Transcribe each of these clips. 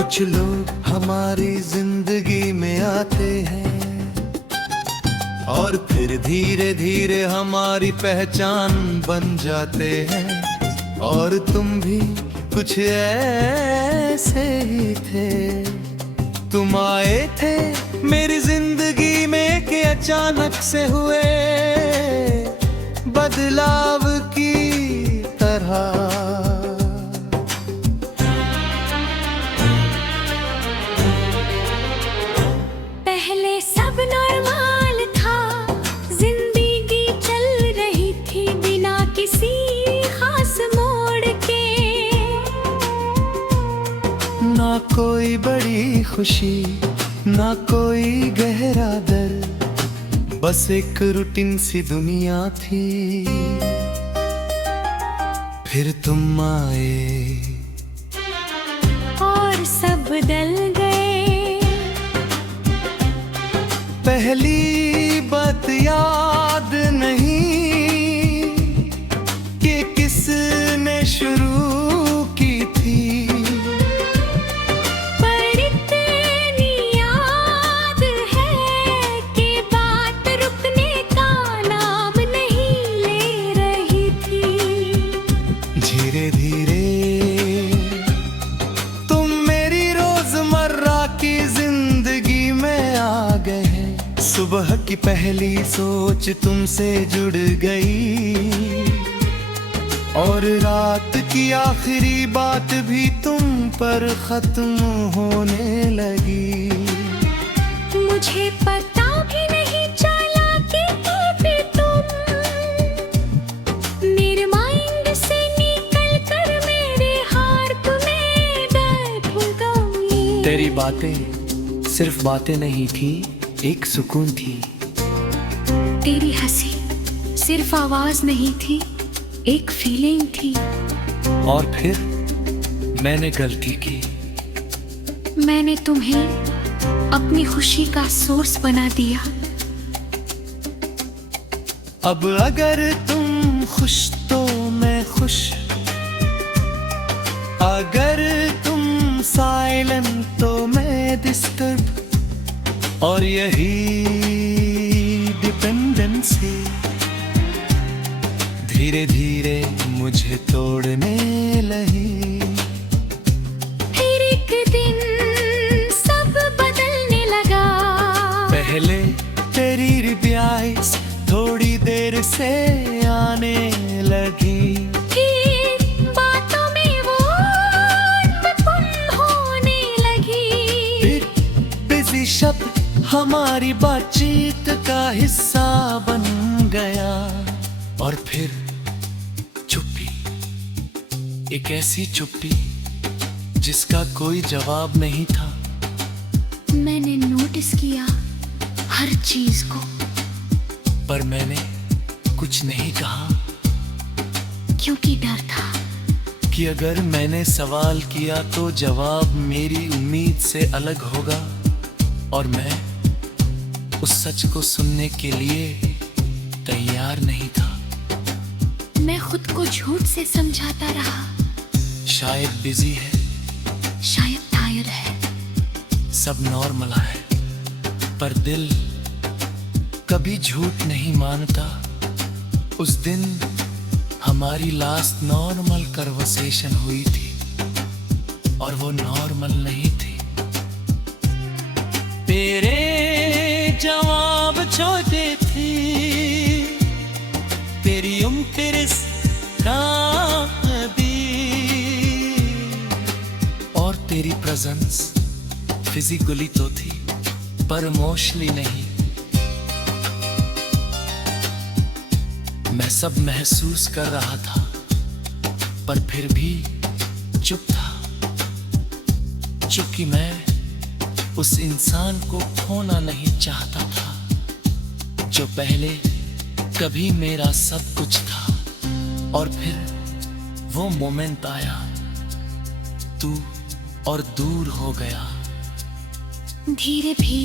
कुछ लोग हमारी जिंदगी में आते हैं और फिर धीरे धीरे हमारी पहचान बन जाते हैं। और तुम भी कुछ ऐसे ही थे। तुम आए थे मेरी जिंदगी में कि अचानक से हुए बदलाव की तरह। पहले सब नॉर्मल था, जिंदगी चल रही थी बिना किसी खास मोड़ के। ना कोई बड़ी खुशी, ना कोई गहरा दर्द, बस एक रूटीन सी दुनिया थी। फिर तुम आए और सब बदल गए। पहली बात याद नहीं कि किसने शुरू की थी, पर इतनी याद है कि बात रुकने का नाम नहीं ले रही थी। धीरे धीरे तुम मेरी रोजमर्रा की जिंदगी में आ गए हैं। सुबह की पहली सोच तुमसे जुड़ गई और रात की आखिरी बात भी तुम पर खत्म होने लगी। मुझे पता भी नहीं चला कि फिर तुम मेरे माइंड से निकल कर मेरे हार्ट में बैठ गई। तेरी बातें सिर्फ बातें नहीं थी, एक सुकून थी। तेरी हंसी सिर्फ आवाज नहीं थी, एक फीलिंग थी। और फिर मैंने गलती की। मैंने तुम्हें अपनी खुशी का सोर्स बना दिया। अब अगर तुम खुश तो मैं खुश, अगर तुम साइलेंट तो मैं डिस्टर्ब। और यही डिपेंडेंसी धीरे धीरे मुझे तोड़ने लगी। फिर एक दिन सब बदलने लगा। पहले तेरी रिप्लाइज थोड़ी देर से आने लगी। फिर बातों में वो गुम होने लगी। फिर बिजी शब्द हमारी बातचीत का हिस्सा बन गया। और फिर चुप्पी, एक ऐसी चुप्पी जिसका कोई जवाब नहीं था। मैंने नोटिस किया हर चीज को, पर मैंने कुछ नहीं कहा, क्योंकि डर था कि अगर मैंने सवाल किया तो जवाब मेरी उम्मीद से अलग होगा। और मैं उस सच को सुनने के लिए तैयार नहीं था। मैं खुद को झूठ से समझाता रहा। शायद बिजी है, शायद टायर्ड है, सब नॉर्मल है। पर दिल कभी झूठ नहीं मानता। उस दिन हमारी लास्ट नॉर्मल कन्वर्सेशन हुई थी और वो नॉर्मल नहीं थी। तेरे जवाब छोटे थे, तेरी उम्र भी, और तेरी प्रेजेंस फिजिकली तो थी पर इमोशनली नहीं। मैं सब महसूस कर रहा था पर फिर भी चुप था, चूंकि मैं उस इंसान को खोना नहीं चाहता था जो पहले कभी मेरा सब कुछ था। और फिर वो मोमेंट आया, तू और दूर हो गया। धीरे भी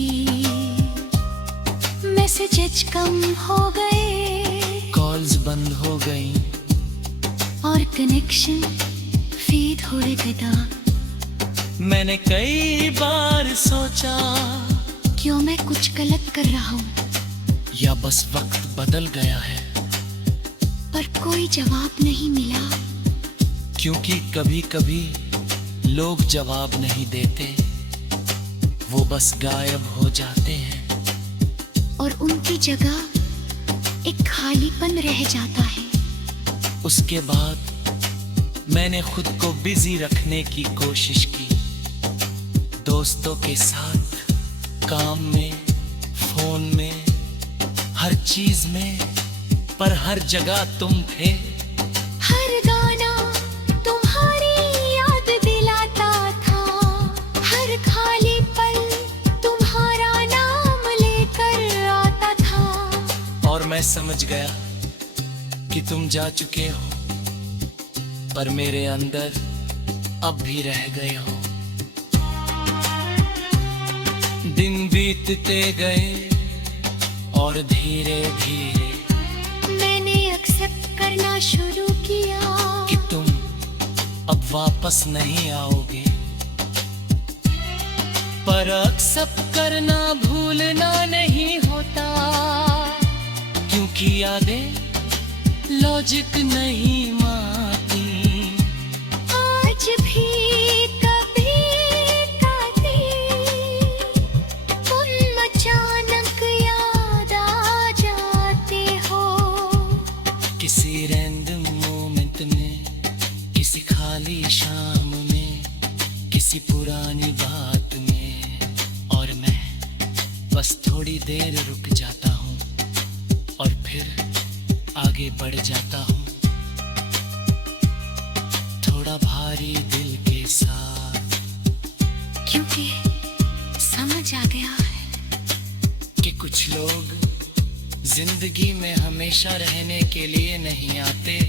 मैसेजेस कम हो गए, कॉल्स बंद हो गई और कनेक्शन फेड हो गया। मैंने कई बार सोचा, क्यों मैं कुछ गलत कर रहा हूँ, या बस वक्त बदल गया है। पर कोई जवाब नहीं मिला। क्योंकि कभी कभी लोग जवाब नहीं देते, वो बस गायब हो जाते हैं। और उनकी जगह एक खालीपन रह जाता है। उसके बाद मैंने खुद को बिजी रखने की कोशिश की, दोस्तों के साथ, काम में, फोन में, हर चीज में, पर हर जगह तुम थे। हर गाना तुम्हारी याद दिलाता था, हर खाली पल तुम्हारा नाम लेकर आता था। और मैं समझ गया कि तुम जा चुके हो, पर मेरे अंदर अब भी रह गए हो। दिन बीतते गए और धीरे धीरे मैंने एक्सेप्ट करना शुरू किया कि तुम अब वापस नहीं आओगे। पर एक्सेप्ट करना भूलना नहीं होता, क्योंकि यादें लॉजिक नहीं मानती। आज भी कभी कभी तुम अचानक याद आ जाते हो। किसी रैंडम मोमेंट में, किसी खाली शाम में, किसी पुरानी बात में, और मैं बस थोड़ी देर रुक जाता हूँ और फिर आगे बढ़ जाता हूँ, थोड़ा भारी दिल के साथ। क्योंकि समझ आ गया है कि कुछ लोग जिंदगी में हमेशा रहने के लिए नहीं आते,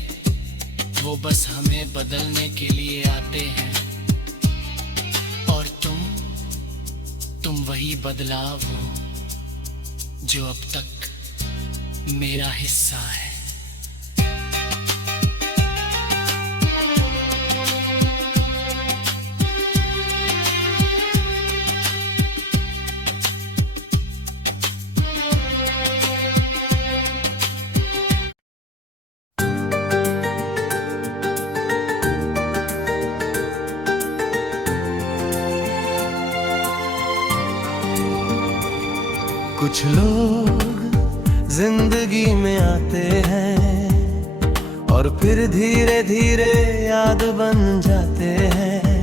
वो बस हमें बदलने के लिए आते हैं। और तुम वही बदलाव हो जो अब तक मेरा हिस्सा है। कुछ लोग जिंदगी में आते हैं और फिर धीरे धीरे याद बन जाते हैं।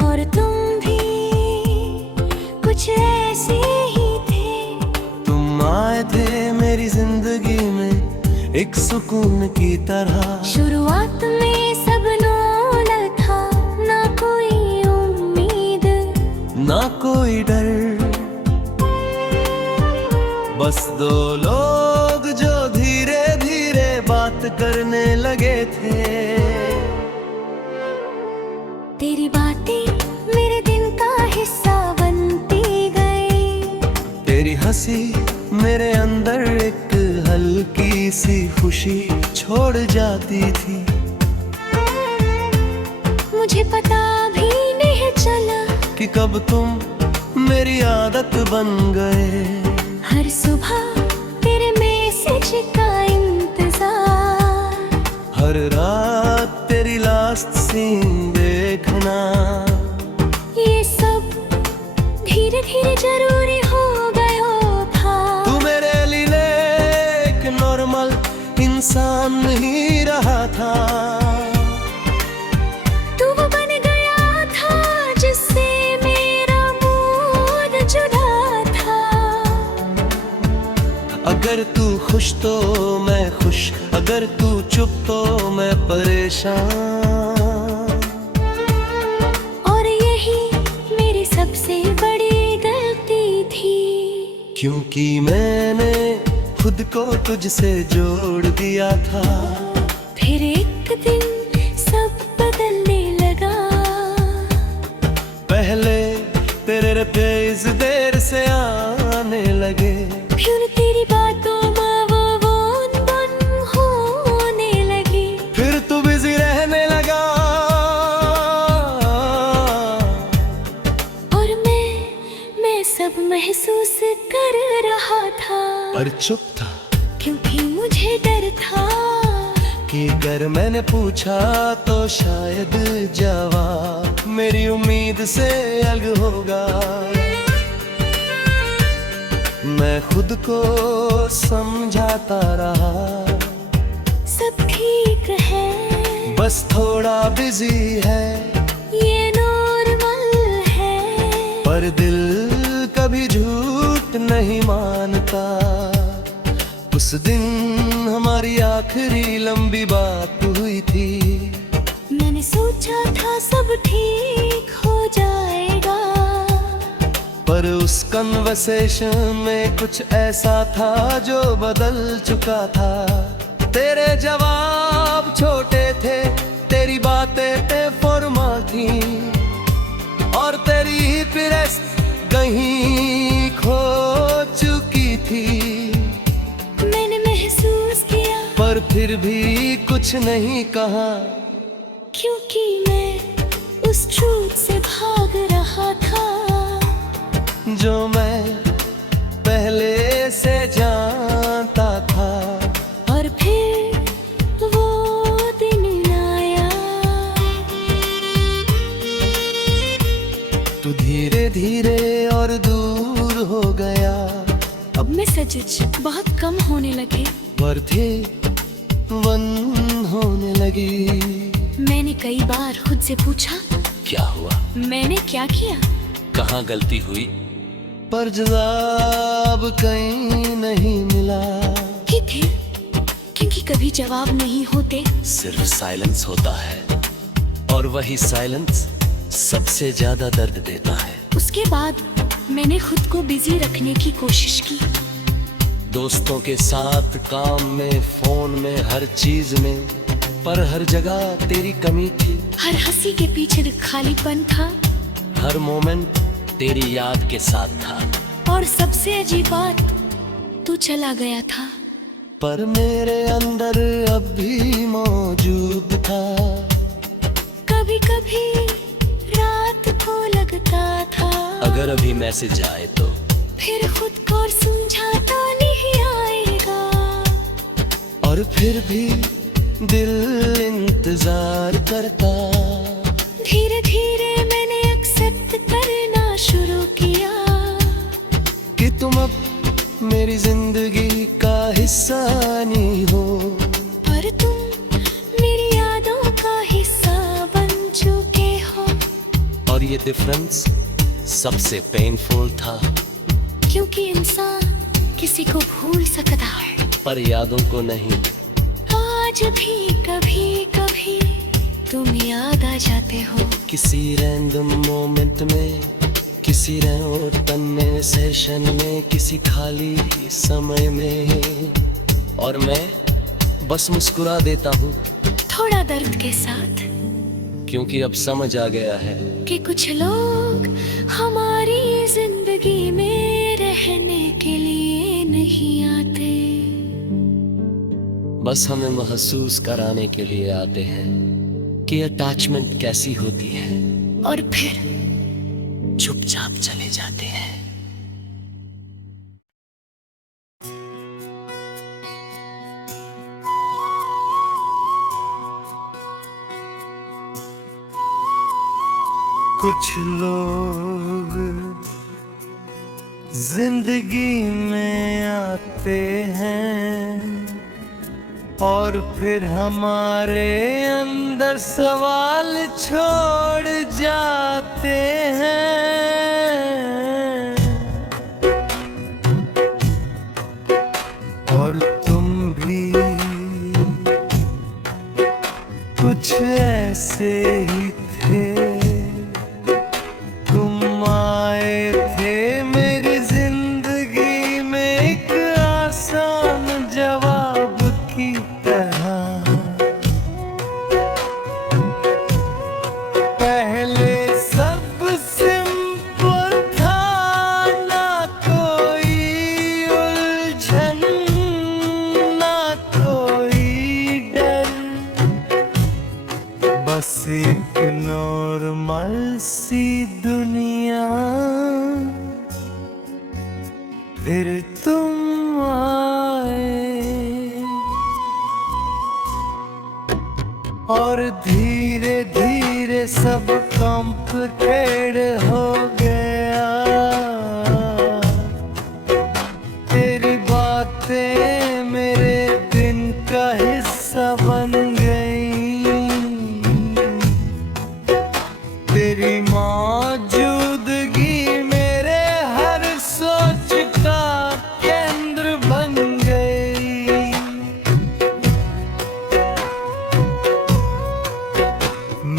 और तुम भी कुछ ऐसे ही थे। तुम आए थे मेरी जिंदगी में एक सुकून की तरह। शुरुआत में सब नौला था, ना कोई उम्मीद, ना कोई डर, बस दो लोग जो धीरे धीरे बात करने लगे थे। तेरी बातें मेरे दिन का हिस्सा बनती गई। तेरी हंसी मेरे अंदर एक हल्की सी खुशी छोड़ जाती थी। मुझे पता भी नहीं चला कि कब तुम मेरी आदत बन गए। हर सुबह तेरे मैसेज का इंतजार, हर रात तेरी लास्ट सीन देखना, ये सब धीरे धीरे जरूरी हो गया था। तू मेरे लिए एक नॉर्मल इंसान नहीं रहा था। तू वो बन गया था जिससे मेरा मूड जुदा था। अगर तू खुश तो मैं खुश, अगर तू चुप तो मैं परेशान। और यही मेरी सबसे बड़ी गलती थी, क्योंकि मैंने खुद को तुझसे जोड़ दिया था। फिर एक दिन सब बदलने लगा। पहले तेरे पेज देर से आने लगे, फिर तेरी बातों में वो बन होने लगी। फिर तू बिजी रहने लगा। मुझे डर था कि अगर मैंने पूछा तो शायद जवाब मेरी उम्मीद से अलग होगा। मैं खुद को समझाता रहा सब ठीक है, बस थोड़ा बिजी है, ये नॉर्मल है। पर दिल कभी झूठ नहीं मानता। उस दिन हमारी आखिरी लंबी बात हुई थी। मैंने सोचा था सब ठीक हो जाएगा, पर उस कन्वर्सेशन में कुछ ऐसा था जो बदल चुका था। तेरे जवाब छोटे थे, तेरी बातें फॉर्मल थी, और तेरी प्रेस कहीं खो चुकी थी। मैंने महसूस किया, पर फिर भी कुछ नहीं कहा, क्योंकि मैं उस ट्रूथ से भाग रहा था जो मैं पहले से जानता था। और फिर वो दिन आया। तू धीरे धीरे और दूर हो गया। अब मैं सच बहुत कम होने लगे। वर्थे वन होने लगी। मैंने कई बार खुद से पूछा, क्या हुआ, मैंने क्या किया, कहाँ गलती हुई? पर जवाब कहीं नहीं मिला। कि थे, क्योंकि कभी जवाब नहीं होते। सिर्फ साइलेंस होता है, और वही साइलेंस सबसे ज्यादा दर्द देता है। उसके बाद मैंने खुद को बिजी रखने की कोशिश की। दोस्तों के साथ, काम में, फोन में, हर चीज में, पर हर जगह तेरी कमी थी। हर हंसी के पीछे खालीपन था, हर मोमेंट तेरी याद के साथ था। और सबसे अजीब बात, तू चला गया था। पर मेरे अंदर अब भी मौजूद था। कभी कभी रात को लगता था, अगर अभी मैसेज आए तो फिर खुद को समझाता नहीं आएगा। और फिर भी दिल इंतजार करता। धीरे धीरे मैंने एक्सेप्ट करना शुरू किया कि तुम अब मेरी जिंदगी का हिस्सा नहीं हो। पर तुम मेरी यादों का हिस्सा बन चुके हो। और ये डिफरेंस सबसे पेनफुल था। क्योंकि इंसान किसी को भूल सकता है, पर यादों को नहीं। आज भी कभी कभी तुम याद आ जाते हो। किसी रैंडम मोमेंट में, किसी रैंडम में, सेशन में, किसी खाली समय में, और मैं बस मुस्कुरा देता हूँ। थोड़ा दर्द के साथ, क्योंकि अब समझ आ गया है कि कुछ लोग हमारी जिंदगी में रहने के लिए नहीं आते, बस हमें महसूस कराने के लिए आते हैं कि अटैचमेंट कैसी होती है, और फिर चुपचाप चले जाते हैं। कुछ लोग जिंदगी में आते हैं और फिर हमारे अंदर सवाल छोड़ जाते हैं। और तुम भी कुछ ऐसे ही थे। तुम आए थे मेरी जिंदगी में एक आसान जवाब की तरह। पहले सब सिंपल था, ना कोई उलझन, ना कोई डर, बस एक नॉर्मल सी दुनिया। फिर तुम आए। और धीरे धीरे सब कॉम्प्लिकेट हो गया। तेरी बातें मेरे दिन का हिस्सा बन गई। तेरी मौजूदगी मेरे हर सोच का केंद्र बन गई।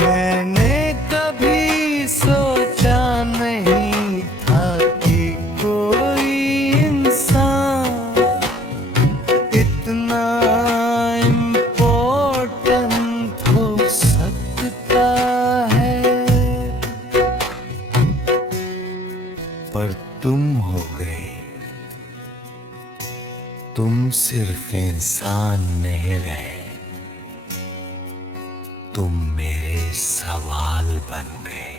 मैंने कभी सोचा नहीं था कि कोई इंसान इतना इम्पोर्टेंट हो सकता है। पर तुम हो गई। तुम सिर्फ इंसान नहीं रहे, तुम मेरे सवाल बन गए।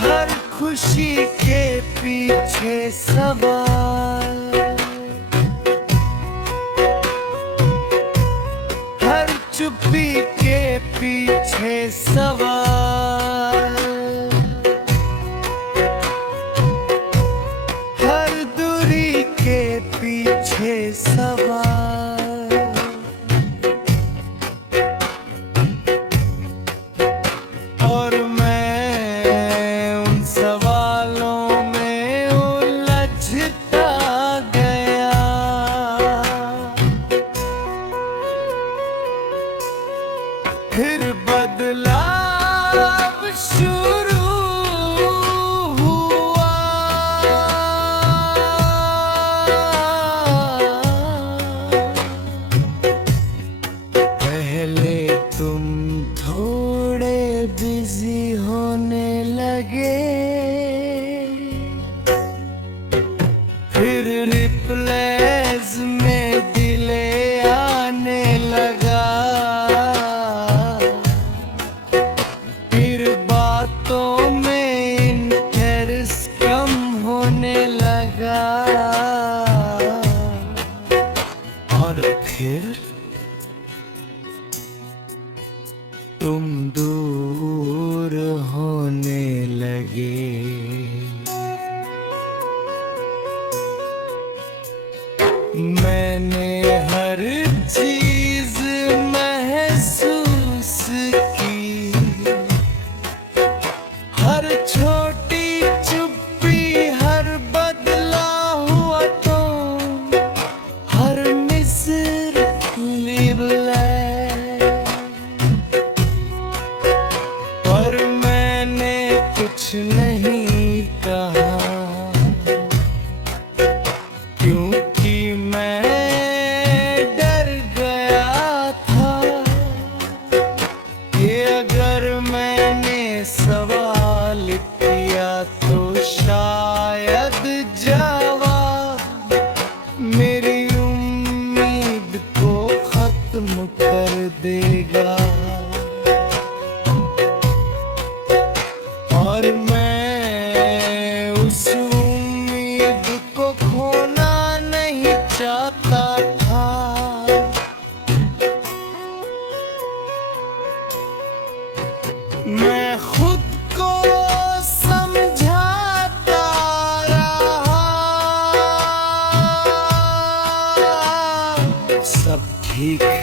हर खुशी के पीछे सवाल, हर चुप्पी के पीछे सवाल, हर दूरी के पीछे सवाल। और मैं उन सवालों में उलझता गया। फिर बदलाव शुरू हुआ। पहले तुम थोड़े बिजी होने लगे, फिर रिप्लेस में डिले आने लगा। फिर बातों में इंटरेस्ट कम होने लगा। और फिर तुम दूर होने लगे। मैंने हर चीज महसूस की, हर छोटी चुप्पी, हर बदला हुआ तो, हर मिस्र पर मैंने कुछ नहीं कहा, क्योंकि मैं डर गया था कि अगर मैंने सवाल किया तो शायद जवाब मेरी उम्मीद को खत्म कर देगा। और मैं उस उम्मीद को खोना नहीं चाहता था। मैं खुद को समझाता रहा, सब ठीक है,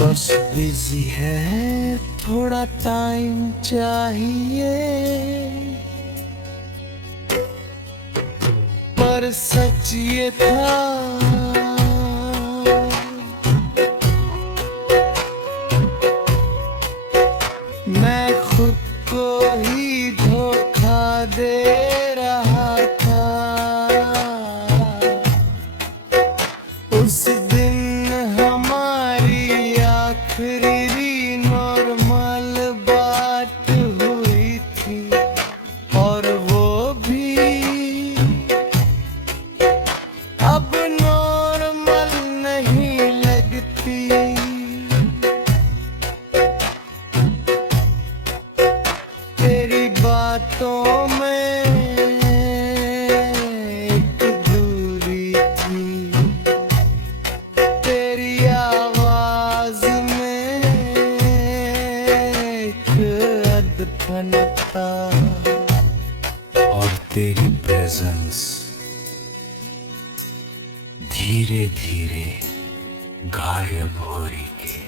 बस बिजी है, थोड़ा टाइम चाहिए। पर सच ये था, मैं खुद को ही धोखा दे रहा था। उस दिन हमारी आखिरी नॉर्मल बात हुई थी, और वो भी अब नॉर्मल नहीं लगती। तेरी बातों में और तेरी प्रेजेंस धीरे धीरे गायब हो रही थी।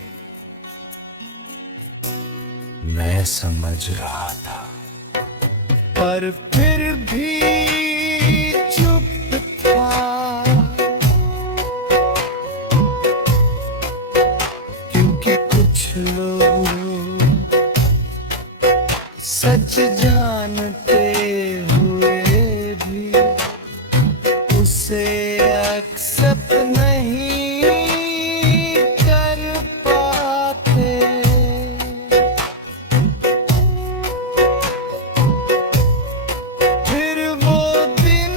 मैं समझ रहा था, पर फिर भी चुप था, क्योंकि कुछ लोग सच जानते हुए भी उसे एक्सेप्ट नहीं कर पाते। फिर वो दिन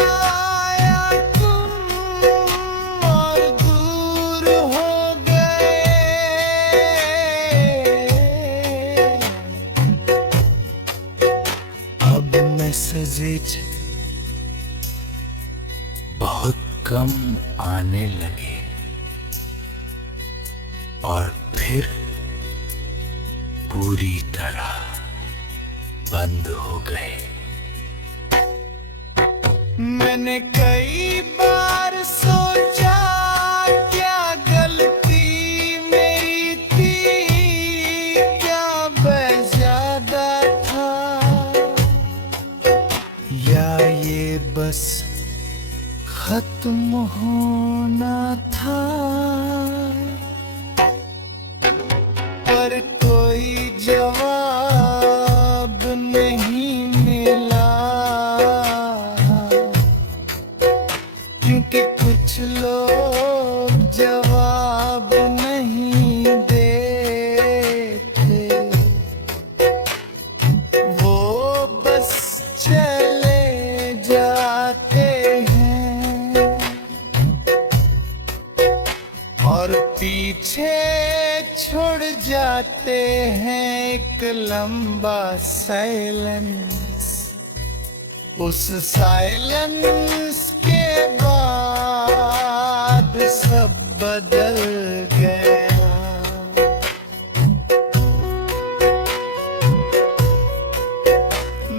आया, तुम और दूर हो गए। अब मैसेजेज बहुत कम आने लगे और फिर पूरी तरह बंद हो गए। मैंने कई बार सोचा, क्या गलती मेरी थी, क्या मैं ज्यादा था, या ये बस खत्म होना था। पर कोई जवाब नहीं मिला, क्योंकि कुछ लोग जवाब नहीं देते। वो बस चले जाते हैं और पीछे छोड़ जाते हैं एक लंबा साइलेंस। उस साइलेंस के बाद सब बदल गया।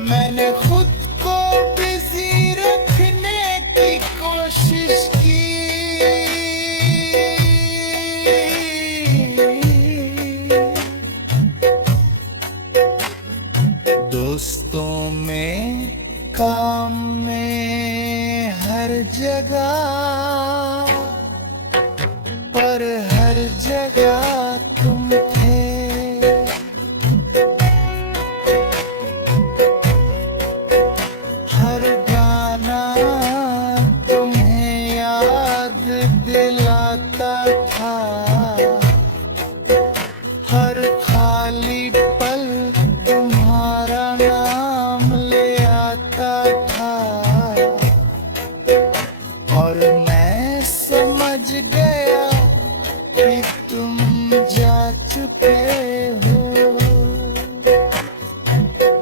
मैंने खुद को बिजी रखने की कोशिश की, दोस्तों में, काम में, हर जगह, पर हर जगह तुम थे। हर गाना तुम्हें याद दिलाता था, हर खाली पल तुम्हारा नाम ले आता था। और मैं समझ गया कि तुम जा चुके हो,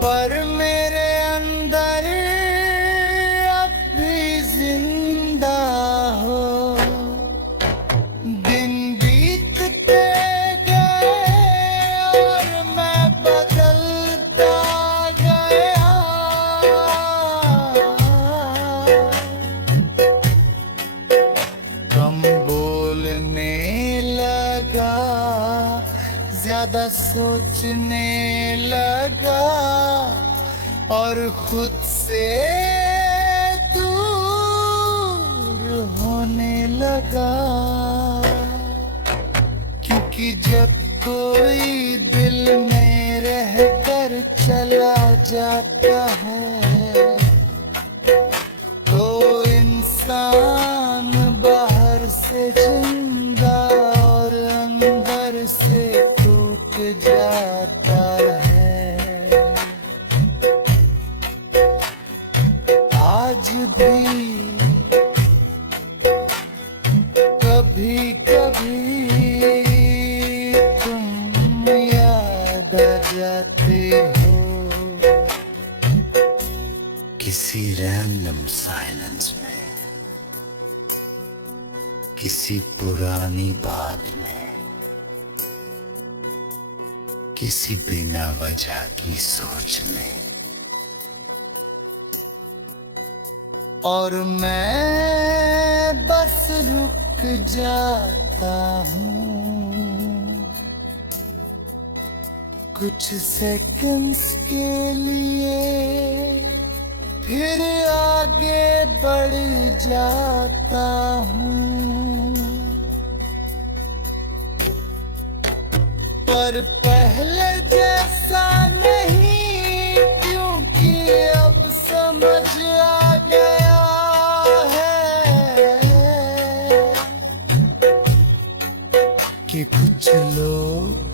पर मेरे अंदर अब भी जिंदा हो। दिन बीतते गए और मैं बदलता गया। कम बोलने लगा, ज्यादा सोचने लगा और खुद से दूर होने लगा। क्योंकि जब कोई दिल में रहकर चला जाता है, तो इंसान बाहर से जिंदा और अंदर से टूट जाता है। आज भी कभी कभी तुम याद आ जाते हो। किसी रैंडम साइलेंस में, किसी पुरानी बात में, किसी बिना वजह की सोच में। और मैं बस रुक जाता हूँ कुछ सेकंड्स के लिए, फिर आगे बढ़ जाता हूँ। पर पहले जैसा नहीं, क्योंकि अब समझ आ गया है कि कुछ लोग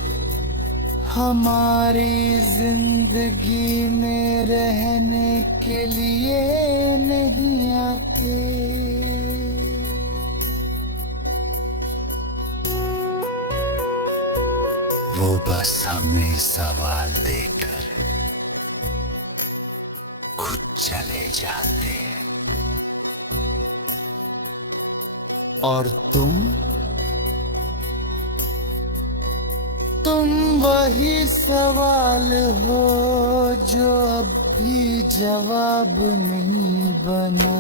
हमारी जिंदगी में रहने के लिए नहीं आते। वो बस हमें सवाल देकर खुद चले जाते हैं। और तुम वही सवाल हो जो अब भी जवाब नहीं बना।